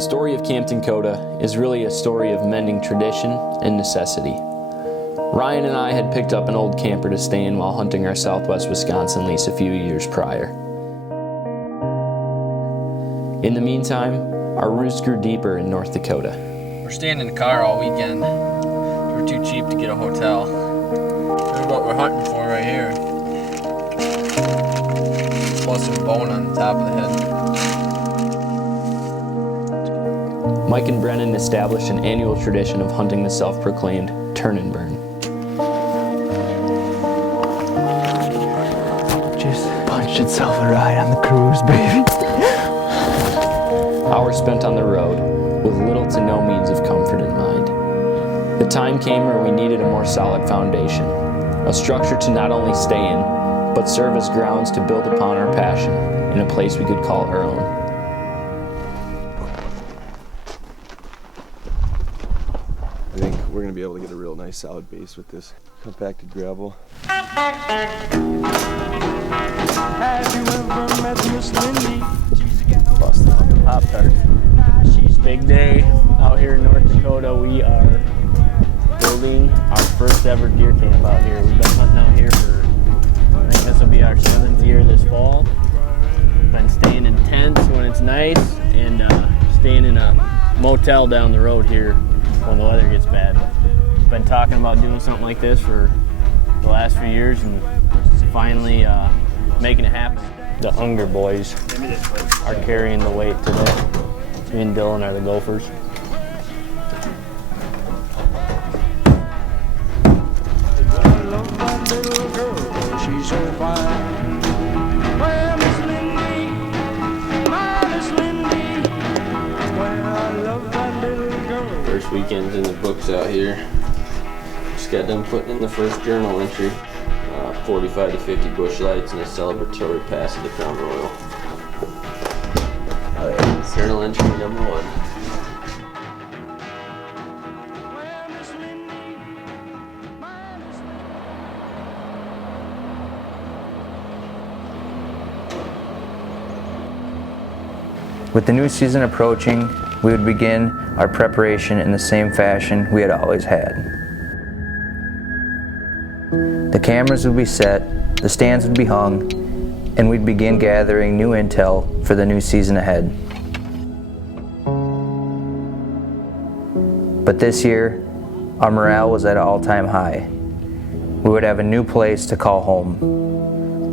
The story of Camp DinKota is really a story of mending tradition and necessity. Ryan and I had picked up an old camper to stay in while hunting our southwest Wisconsin lease a few years prior. In the meantime, our roots grew deeper in North Dakota. We're staying in the car all weekend. We're too cheap to get a hotel. Here's what we're hunting for right here. Plus some bone on the top of the head. Mike and Brennan established an annual tradition of hunting the self-proclaimed turn and burn. Just punched itself a ride on the cruise, baby. Hours spent on the road with little to no means of comfort in mind. The time came where we needed a more solid foundation, a structure to not only stay in, but serve as grounds to build upon our passion in a place we could call our own. I think we're going to be able to get a real nice solid base with this compacted gravel. Have you ever met Miss Lindy? Busting out the Pop-Tart. Big day out here in North Dakota. We are building our first ever deer camp out here. We've been hunting out here for, I think this will be our 7th year this fall. Been staying in tents when it's nice and staying in a motel down the road here when the weather gets bad. Been talking about doing something like this for the last few years and finally making it happen. The Unger boys are carrying the weight today. Me and Dylan are the gophers. First weekend's in the books out here. Just got done putting in the first journal entry. 45 to 50 bush lights and a celebratory pass of the Crown Royal. Journal entry number 1. With the new season approaching, we would begin our preparation in the same fashion we had always had. The cameras would be set, the stands would be hung, and we'd begin gathering new intel for the new season ahead. But this year, our morale was at an all-time high. We would have a new place to call home,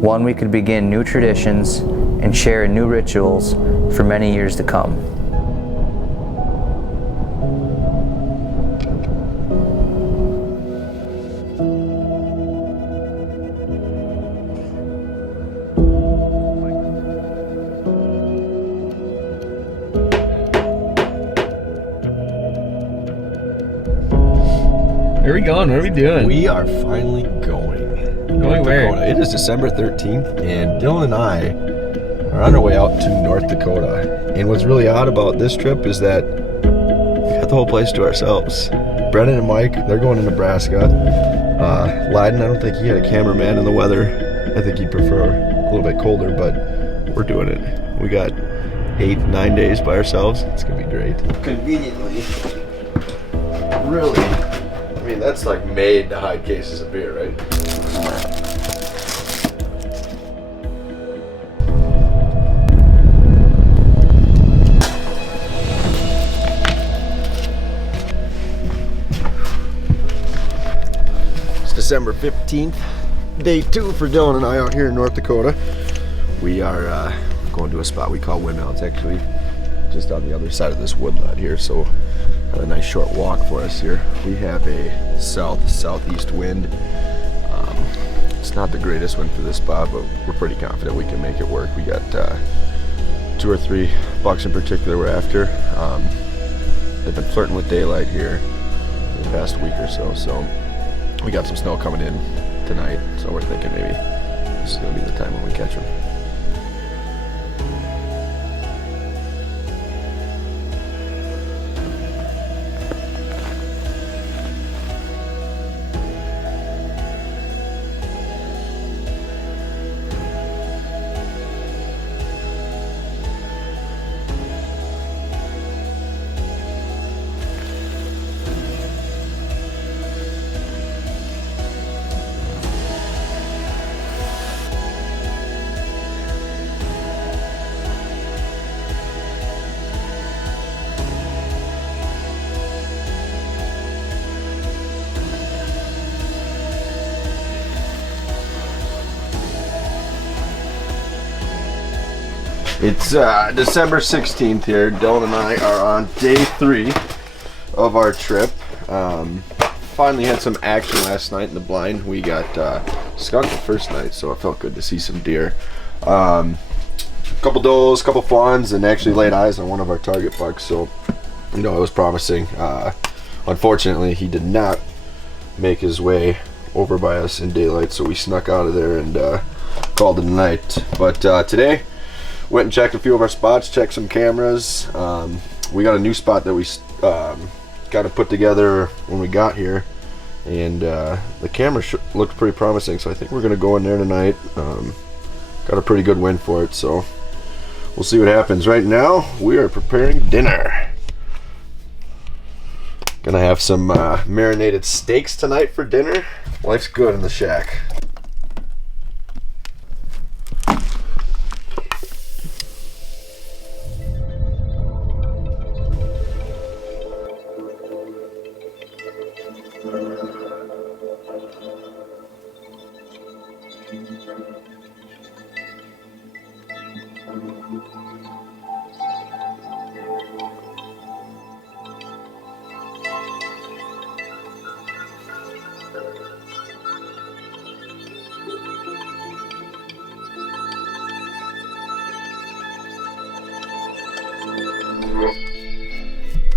one we could begin new traditions and share new rituals for many years to come. Where are we going? What are we doing? We are finally going. Going where? Dakota. It is December 13th, and Dylan and I are on our way out to North Dakota. And what's really odd about this trip is that we got the whole place to ourselves. Brennan and Mike, they're going to Nebraska. Lyden, I don't think he had a cameraman in the weather. I think he'd prefer a little bit colder, but we're doing it. We got 8-9 days by ourselves. It's gonna be great. Conveniently, really, I mean, that's like made to hide cases of beer, right? It's December 15th, day 2 for Dylan and I out here in North Dakota. We are going to a spot we call Windmill. It's actually just on the other side of this woodlot here, so a nice short walk for us here. We have a southeast wind. It's not the greatest wind for this spot, but we're pretty confident we can make it work. We got 2 or 3 bucks in particular we're after. They've been flirting with daylight here for the past week or so, so we got some snow coming in tonight, so we're thinking maybe this is going to be the time when we catch them. It's December 16th here. Dylan and I are on day 3 of our trip. Finally had some action last night in the blind. We got skunked the first night, so it felt good to see some deer. Couple does, couple fawns, and actually laid eyes on one of our target bucks, so you know it was promising. Unfortunately, he did not make his way over by us in daylight, so we snuck out of there and called it a night. But today, went and checked a few of our spots, checked some cameras. We got a new spot that we got to put together when we got here, and the camera looked pretty promising, so I think we're going to go in there tonight. Got a pretty good wind for it, so we'll see what happens. Right now, we are preparing dinner. Gonna have some marinated steaks tonight for dinner. Life's good in the shack.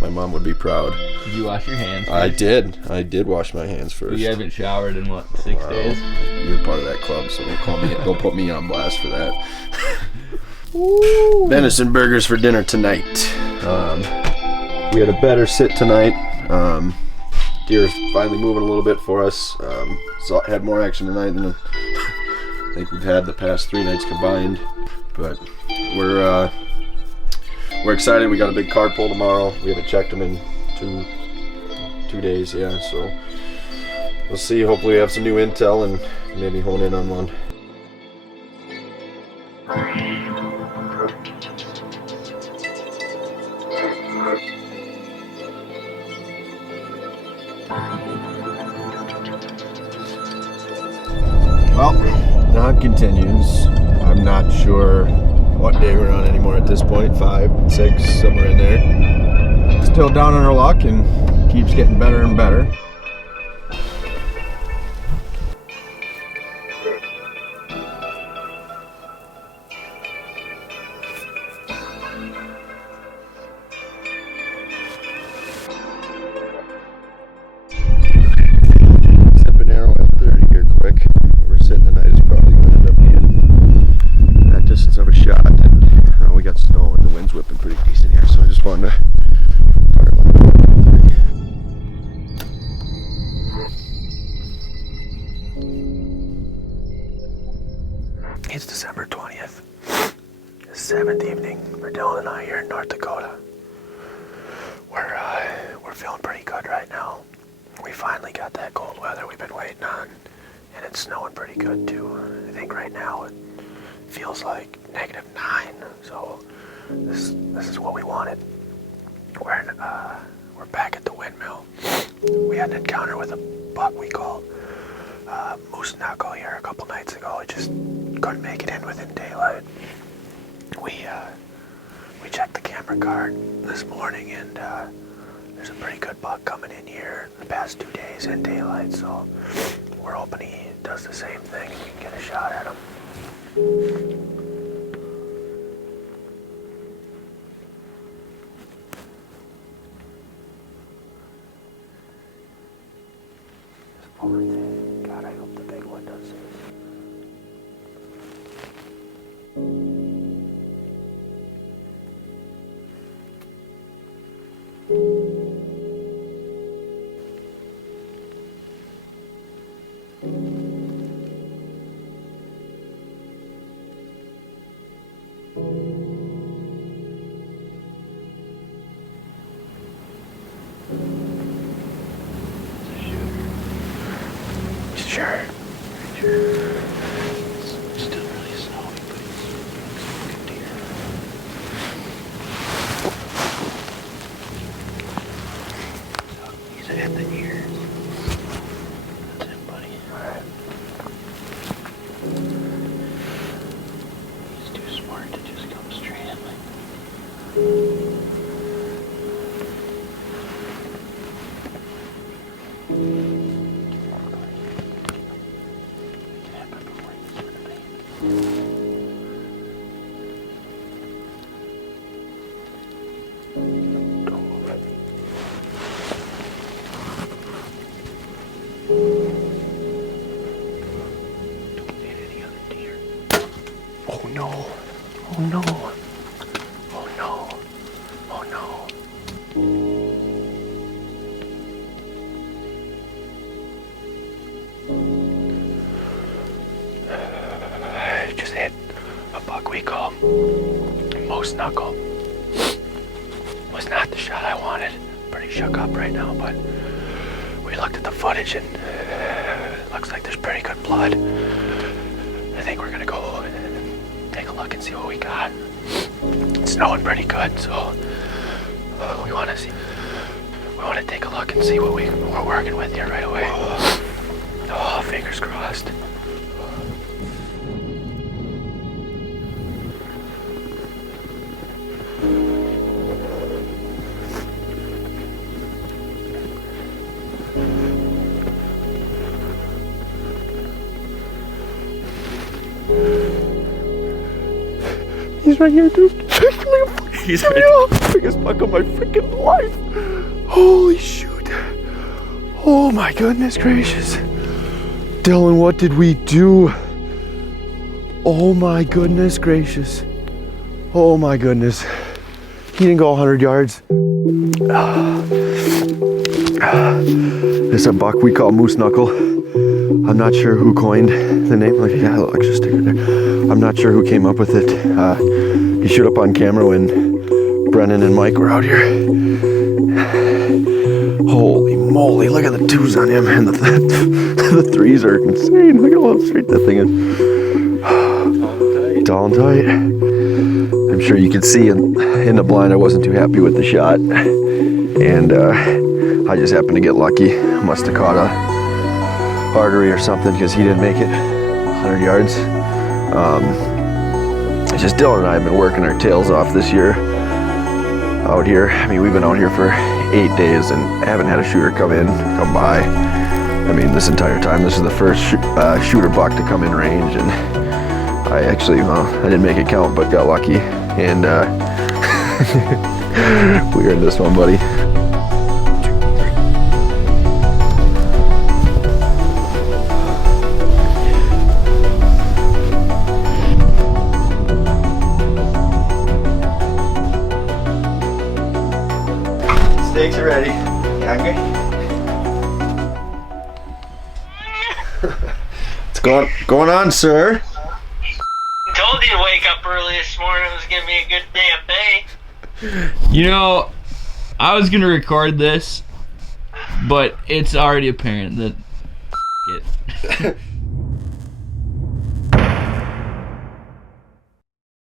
My mom would be proud. Did you wash your hands first? I did wash my hands first. You haven't showered in what, 6 days? You're part of that club, so don't put me on blast for that. Venison burgers for dinner tonight. We had a better sit tonight. Deer's finally moving a little bit for us. So had more action tonight than I think we've had the past 3 nights combined. But we're excited. We got a big card pull tomorrow. We haven't checked them in two days, yeah. So we'll see. Hopefully, we have some new intel and maybe hone in on one. Well, the hunt continues. I'm not sure what day we're on anymore at this point, 5, 6, somewhere in there. Still down on our luck and keeps getting better and better. Step an arrow at 30 here quick. We're sitting tonight is probably going to end up being that distance of a shot, and we got snow and the wind's whipping pretty decent here, so I just wanted to fire one. It's December 20th, the 7th evening for Dylan and I here in North Dakota. We're feeling pretty good right now. We finally got that cold weather we've been waiting on, and it's snowing pretty good too. I think right now it feels like -9, so this is what we wanted. We're back at the windmill. We had an encounter with a buck we called moose knuckle here a couple nights ago. It just couldn't make it in within daylight. We checked the camera card this morning, and there's a pretty good buck coming in here the past 2 days in daylight, so we're hoping he does the same thing and we can get a shot at him. God, I hope the big one does this. Sure. It's still really snowy, but it's good deer. So he's at the ear. That's it, buddy. Alright. He's too smart to just come straight. no. Oh no. Oh no. Oh no. I just hit a buck we call moose knuckle. Was not the shot I wanted. Pretty shook up right now, but we looked at the footage and it looks like there's pretty good blood. I think we're gonna go take a look and see what we got. It's snowing pretty good, so we want to take a look and see what we're working with here right away. Oh, fingers crossed. He's right here, dude. He's right here. Biggest buck of my freaking life. Holy shoot. Oh my goodness gracious. Dylan, what did we do? Oh my goodness gracious. Oh my goodness. He didn't go 100 yards. This is a buck we call moose knuckle. I'm not sure who coined the name. Like, yeah, a little extra sticker there. I'm not sure who came up with it. He showed up on camera when Brennan and Mike were out here. Holy moly, look at the twos on him, and the threes are insane. Look at how straight that thing is. Tall and tight. I'm sure you can see in the blind I wasn't too happy with the shot. And I just happened to get lucky. Must have caught a artery or something because he didn't make it 100 yards. It's just Dylan and I have been working our tails off this year out here. I mean, we've been out here for 8 days and haven't had a shooter come by. I mean, this entire time, this is the first shooter buck to come in range, and I actually, well, I didn't make it count, but got lucky, and we earned this one, buddy. Steaks are ready. You hungry? What's going on, sir? Told you to wake up early this morning. It was gonna be a good damn day. You know, I was gonna record this, but it's already apparent that it.